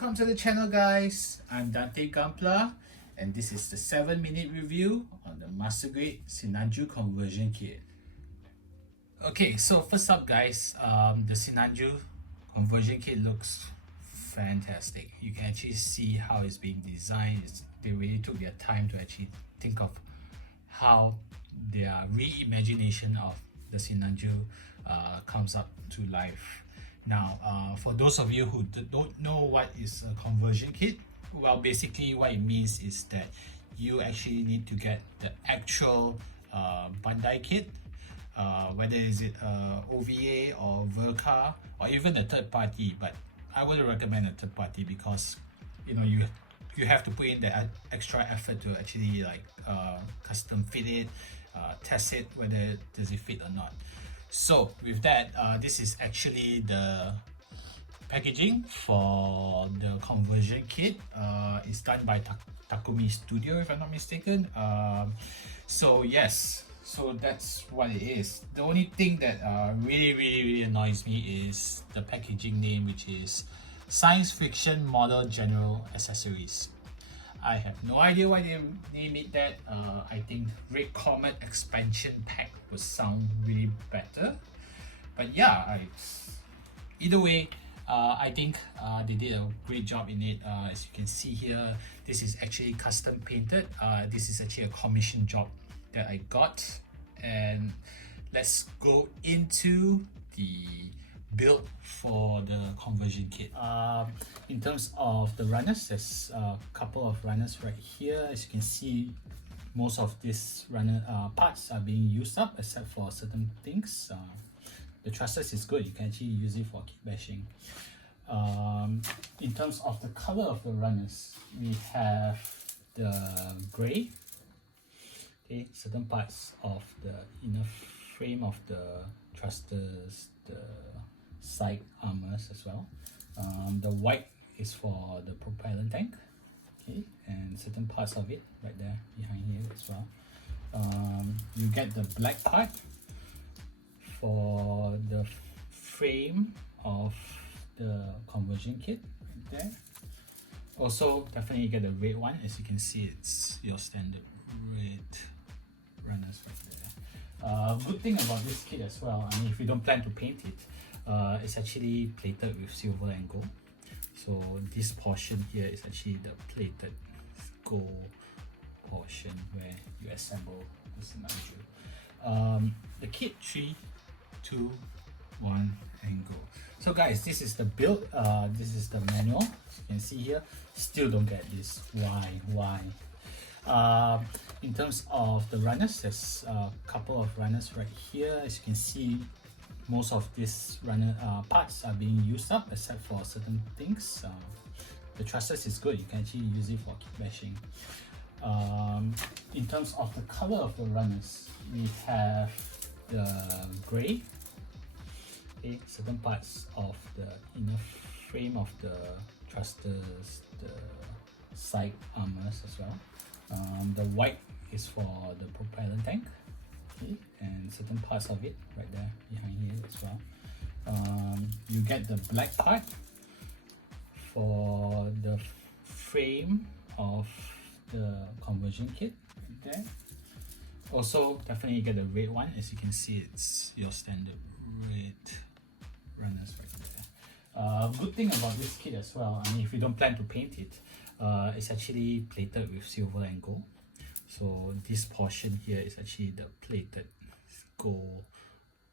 Welcome to the channel, guys. I'm Gunpla, and this is the 7-minute review on the Master Grade Sinanju conversion kit. Okay, so first up, guys, the Sinanju conversion kit looks fantastic. You can actually see how it's being designed. They really took their time to actually think of how their reimagination of the Sinanju comes up to life. Now, for those of you who don't know what is a conversion kit, well, basically what it means is that you actually need to get the actual Bandai kit, whether is it OVA or Verka or even a third party. But I would recommend a third party because you have to put in the extra effort to actually custom fit it, test it whether does it fit or not. So with that, this is actually the packaging for the conversion kit. It's done by Takumi Studio, if I'm not mistaken. So yes, so that's what it is. The only thing that really annoys me is the packaging name, which is Science Fiction Model General Accessories. I have no idea why they named it that. I think Red Comet Expansion Pack would sound really better. But yeah, either way, I think they did a great job in it. As you can see here, this is actually custom painted. This is actually a commission job that I got. And let's go into the build for the conversion kit. In terms of the runners, there's a couple of runners right here. As you can see, most of these runner parts are being used up except for certain things. The trusses is good, you can actually use it for kit bashing. In terms of the color of the runners, we have the gray. Okay, certain parts of the inner frame of the thrusters, the side armors as well. The white is for the propellant tank, okay, and certain parts of it right there behind here as well. You get the black part for the frame of the conversion kit right there. Also, definitely you get the red one. As you can see, it's your standard red runners right there. Good thing about this kit as well, I mean, if you don't plan to paint it, it's actually plated with silver and gold. So this portion here is actually the plated gold portion where you assemble the Sinanju. The kit 3, 2, 1 and go. So guys, this is the build. This is the manual. As you can see here, still don't get this. Why? In terms of the runners, there's a couple of runners right here. As you can see, most of these runner parts are being used up except for certain things. The trusses is good, you can actually use it for kit bashing. In terms of the color of the runners, we have the gray. Okay, certain parts of the inner frame of the thrusters, the side armors as well. The white is for the propellant tank, okay, and certain parts of it right there behind here as well. You get the black part for the frame of the conversion kit right there. Also, definitely you get the red one. As you can see, it's your standard red runners right there. Good thing about this kit as well, I mean, if you don't plan to paint it, it's actually plated with silver and gold. So this portion here is actually the plated gold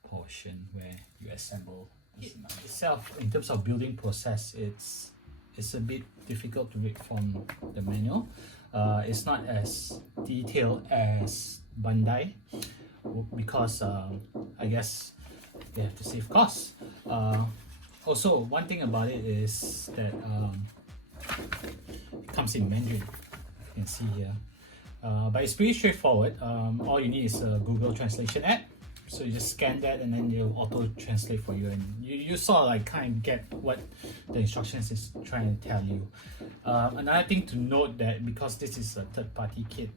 portion where you assemble the Sinanju itself. In terms of building process, it's a bit difficult to read from the manual. It's not as detailed as Bandai because I guess they have to save costs. Also, one thing about it is that it comes in Mandarin, you can see here. But it's pretty straightforward. All you need is a Google Translation app. So you just scan that and then it'll auto translate for you, and you sort of kind of get what the instructions is trying to tell you. Another thing to note that because this is a third party kit,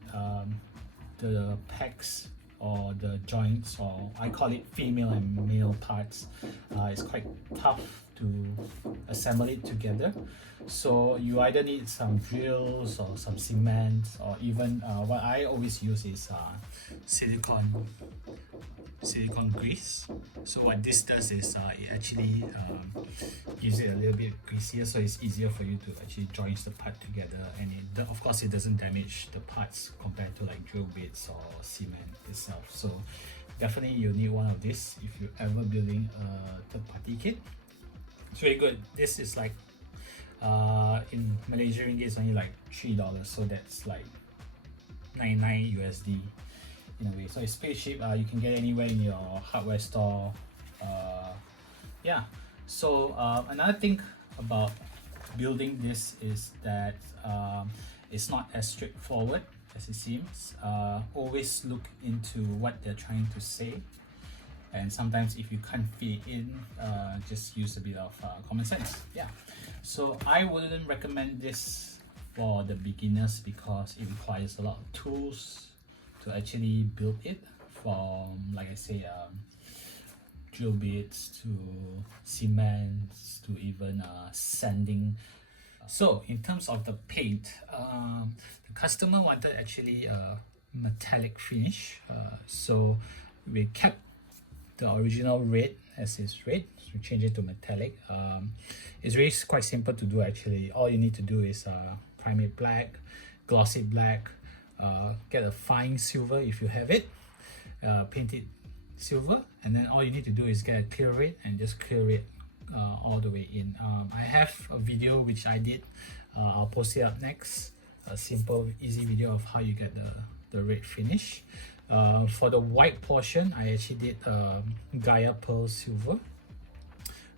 the pegs or the joints, or I call it female and male parts, is quite tough to assemble it together. So you either need some drills or some cement, or even what I always use is silicone grease. So what this does is it actually gives it a little bit greasier, so it's easier for you to actually join the part together, and of course it doesn't damage the parts compared to like drill bits or cement itself. So definitely you need one of this if you're ever building a third-party kit. It's very good. This is like in Malaysia ringgit, it's only like $3, so that's like 99 USD in a way. So it's pretty cheap. You can get anywhere in your hardware store. Yeah. So another thing about building this is that it's not as straightforward as it seems. Always look into what they're trying to say, and sometimes if you can't fit it in, just use a bit of common sense. Yeah. So I wouldn't recommend this for the beginners because it requires a lot of tools to actually build it, from like I say drill bits to cement to even sanding. So in terms of the paint, the customer wanted actually a metallic finish, so we kept the original red as is red, so we change it to metallic. It's really quite simple to do actually. All you need to do is prime it black, gloss it black, get a fine silver if you have it, paint it silver, and then all you need to do is get a clear red and just clear it all the way in. I have a video which I did, I'll post it up next, a simple easy video of how you get the red finish. For the white portion, I actually did Gaia Pearl Silver,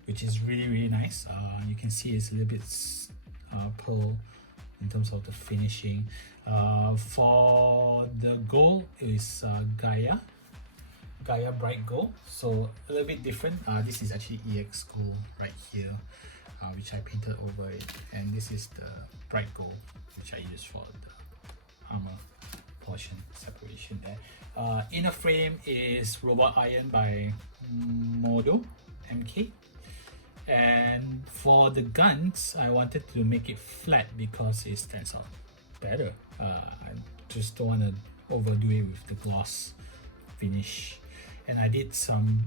which is really nice. You can see it's a little bit pearl in terms of the finishing. For the gold is Gaia Bright Gold, so a little bit different. This is actually EX Gold right here, which I painted over it, and this is the Bright Gold which I used for the armor portion separation there. Inner frame is Robot Iron by Modo MK. And for the guns, I wanted to make it flat because it stands out better. I just don't want to overdo it with the gloss finish. And I did some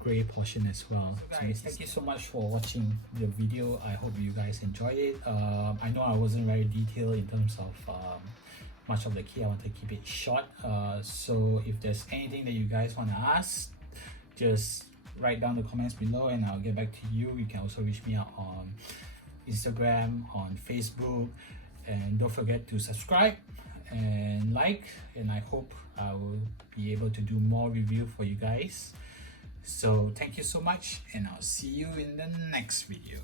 grey portion as well. So guys, thank you so much for watching the video. I hope you guys enjoyed it. I know I wasn't very detailed in terms of much of the key. I want to keep it short. So if there's anything that you guys want to ask, just write down the comments below and I'll get back to you. You can also reach me out on Instagram, on Facebook, and don't forget to subscribe and like, and I hope I will be able to do more review for you guys. So thank you so much, and I'll see you in the next video.